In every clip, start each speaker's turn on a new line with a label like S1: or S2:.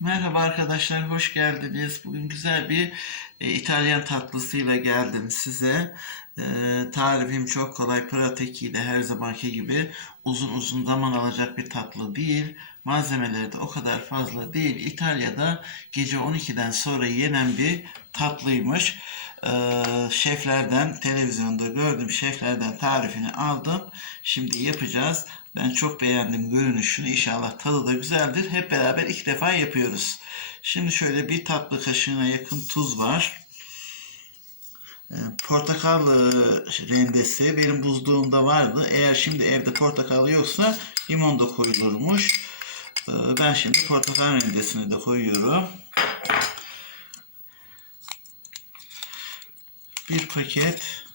S1: Merhaba arkadaşlar, hoş geldiniz. Bugün güzel bir e, İtalyan tatlısıyla geldim size. E, tarifim çok kolay, pratik de her zamanki gibi uzun uzun zaman alacak bir tatlı değil. Malzemeleri de o kadar fazla değil. İtalya'da gece 12'den sonra yenen bir tatlıymış. E, şeflerden, televizyonda gördüm şeflerden tarifini aldım. Şimdi yapacağız. Ben çok beğendim görünüşünü. İnşallah tadı da güzeldir. Hep beraber ilk defa yapıyoruz. Şimdi şöyle bir tatlı kaşığına yakın tuz var. Ee, Portakal rendesi benim buzluğumda vardı. Eğer şimdi evde portakal yoksa limon da koyulurmuş. Ee, Ben şimdi portakal rendesini de koyuyorum. Bir paket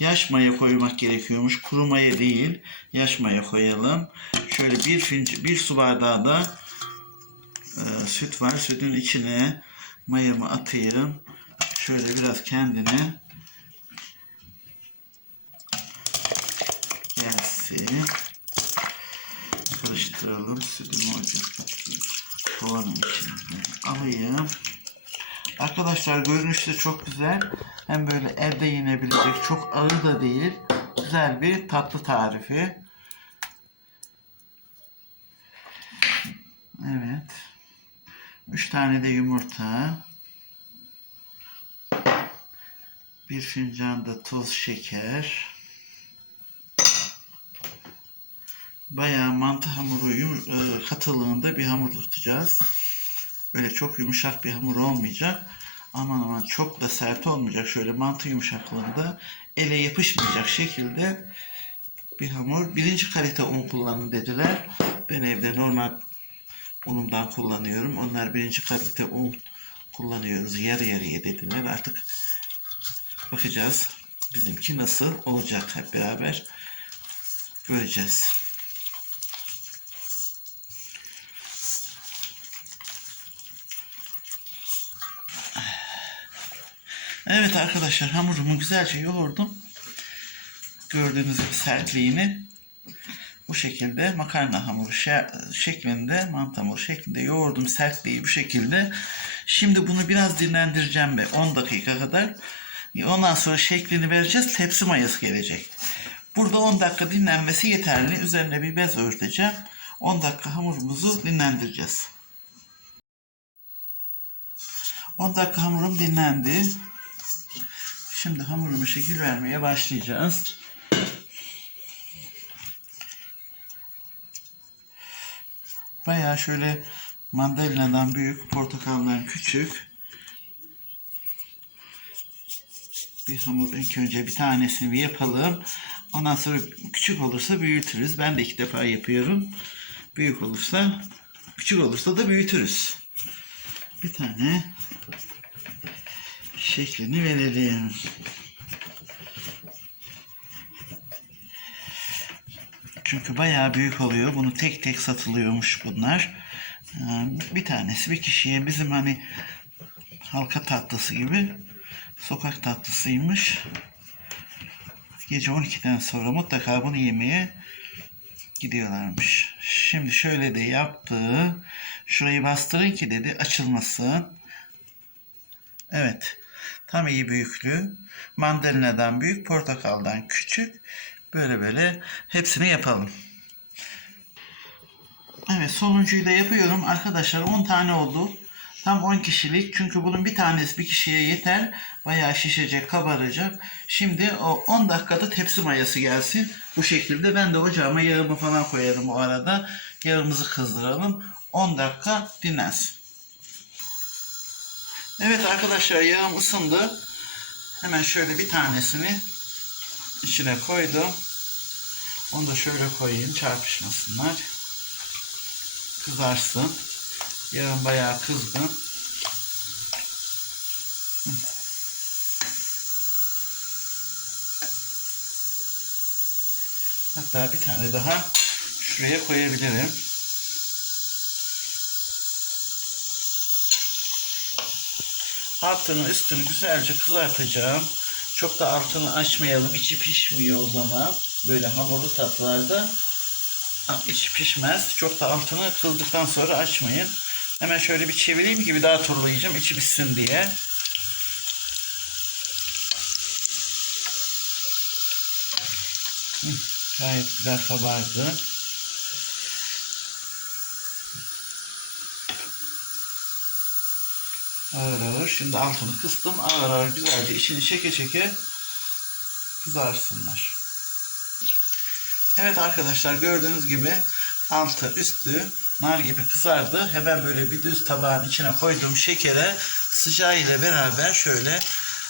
S1: Yaş maya koymak gerekiyormuş. Kuru maya değil. Yaş maya koyalım. Şöyle bir finc bir su bardağı da e, süt var. Sütün içine mayamı atayım. Şöyle biraz kendine gelsin. Karıştıralım. Sütümü ocakta kovanın içine alayım. Arkadaşlar görünüşü de çok güzel. Hem böyle evde yenebilecek çok ağır da değil. Güzel bir tatlı tarifi. Evet. 3 tane de yumurta. Bir fincan da toz şeker. Bayağı mantı hamuru e, katılığında bir hamur tutacağız. Böyle çok yumuşak bir hamur olmayacak. Aman aman çok da sert olmayacak. Şöyle mantı yumuşaklığında ele yapışmayacak şekilde bir hamur. Birinci kalite un kullanın dediler. Ben evde normal unumdan kullanıyorum. Onlar birinci kalite un kullanıyoruz. Yarı yarıya dediler. Artık bakacağız. Bizimki nasıl olacak hep beraber göreceğiz. Evet arkadaşlar hamurumu güzelce yoğurdum. Gördüğünüz gibi sertliğini bu şekilde makarna hamuru şe- şeklinde, mantı hamuru şeklinde yoğurdum sertliği bu şekilde. Şimdi bunu biraz dinlendireceğim be 10 dakika kadar. Ondan sonra şeklini vereceğiz. Tepsi mayası gelecek. Burada 10 dakika dinlenmesi yeterli. Üzerine bir bez örteceğim. 10 dakika hamurumuzu dinlendireceğiz. 10 dakika hamurum dinlendi. Şimdi hamuruma şekil vermeye başlayacağız. Bayağı şöyle mandalinadan büyük, portakaldan küçük bir hamur ilk önce bir tanesini yapalım. Ondan sonra küçük olursa büyütürüz. Ben de iki defa yapıyorum. Büyük olursa, küçük olursa da büyütürüz. Bir tane şeklini verelim. Çünkü bayağı büyük oluyor. Bunu tek tek satılıyormuş bunlar. Ee, Bir tanesi bir kişiye bizim hani halka tatlısı gibi sokak tatlısıymış. Gece 12'den sonra mutlaka bunu yemeye gidiyorlarmış. Şimdi şöyle de yaptı. Şurayı bastırın ki dedi açılmasın. Evet. Tam iyi büyüklüğü. Mandalinadan büyük, portakaldan küçük. Böyle böyle hepsini yapalım. Evet sonuncuyu da yapıyorum. Arkadaşlar 10 tane oldu. Tam 10 kişilik. Çünkü bunun bir tanesi bir kişiye yeter. Bayağı şişecek, kabaracak. Şimdi o 10 dakikada tepsi mayası gelsin. Bu şekilde ben de ocağıma yağımı falan koyarım o arada. Yağımızı kızdıralım. 10 dakika dinlensin. Evet arkadaşlar yağım ısındı. Hemen şöyle bir tanesini içine koydum. Onu da şöyle koyayım çarpışmasınlar. Kızarsın. Yağım bayağı kızdı. Hı. Hatta bir tane daha şuraya koyabilirim. Altını üstünü güzelce kızartacağım. Çok da altını açmayalım. İçi pişmiyor o zaman. Böyle hamurlu tatlılarda içi pişmez. Çok da altını kıldıktan sonra açmayın. Hemen şöyle bir çevireyim ki bir daha turlayacağım içi bitsin diye. Hı, gayet güzel kabardı. Ağır ağır. Şimdi altını kıstım. Ağır ağır güzelce içini çeke çeke kızarsınlar. Evet arkadaşlar gördüğünüz gibi altı üstü nar gibi kızardı. Hemen böyle bir düz tabağın içine koyduğum şekere sıcağı ile beraber şöyle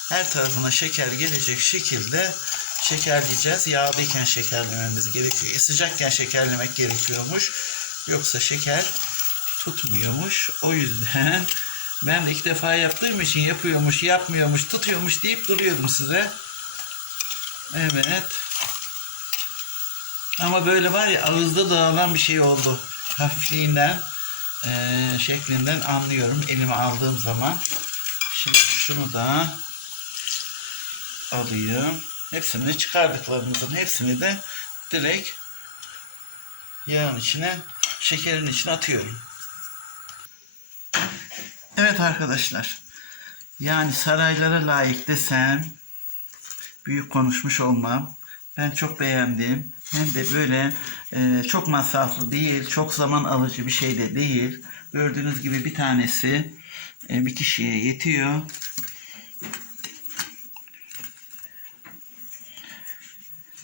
S1: her tarafına şeker gelecek şekilde şekerleyeceğiz. Yağlıyken şekerlememiz gerekiyor. E, sıcakken şekerlemek gerekiyormuş. Yoksa şeker tutmuyormuş. O yüzden ben ilk defa yaptığım için yapıyormuş, yapmıyormuş, tutuyormuş deyip duruyordum size. Evet. Ama böyle var ya ağızda dağılan bir şey oldu. Hafifliğinden, eee, şeklinden anlıyorum elime aldığım zaman. Şimdi şunu da alayım. Hepsini çıkardıklarımızın hepsini de direkt yağın içine, şekerin içine atıyorum. Evet arkadaşlar. Yani saraylara layık desem büyük konuşmuş olmam. Ben çok beğendim. Hem de böyle e, çok masraflı değil, çok zaman alıcı bir şey de değil. Gördüğünüz gibi bir tanesi e, bir kişiye yetiyor.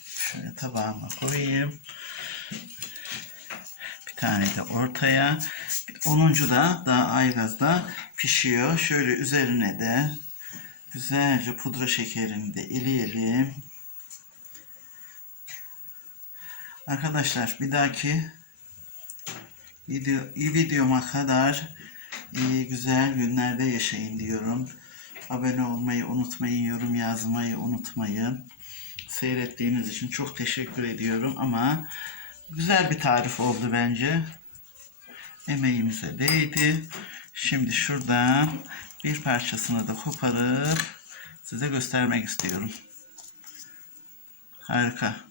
S1: Şöyle tabağıma koyayım. Tane de ortaya. Onuncu da daha aygazda pişiyor. Şöyle üzerine de güzelce pudra şekerini de eleyelim. Arkadaşlar bir dahaki video, videoma kadar iyi güzel günlerde yaşayın diyorum. Abone olmayı unutmayın, yorum yazmayı unutmayın. Seyrettiğiniz için çok teşekkür ediyorum ama güzel bir tarif oldu bence. Emeğimize değdi. Şimdi şuradan bir parçasını da koparıp size göstermek istiyorum. Harika.